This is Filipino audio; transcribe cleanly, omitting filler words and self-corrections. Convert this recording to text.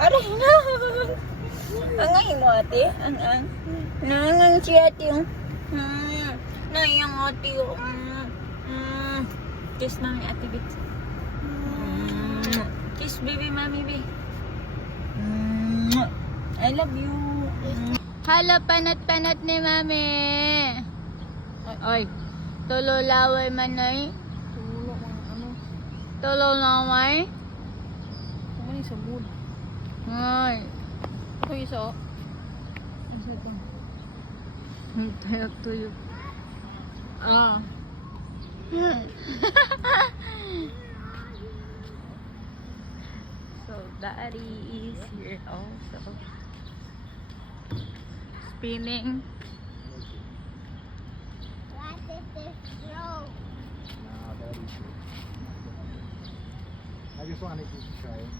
Aray na. Angay mo ate. Ang. Nangang si ate yung. Nayang ate yung. Kiss mami ate bit. Kiss baby mami be. I love you. Hala panat-panat ni mami. Ay. Tulo laway manay. Tulo mga ano. Tulo laway. Kung ano yung sa mood. Ay. Ito yung isa. Ano sa ito? Tuyo. Ah. So daddy is here also. Spinning. I just wanted you to try it.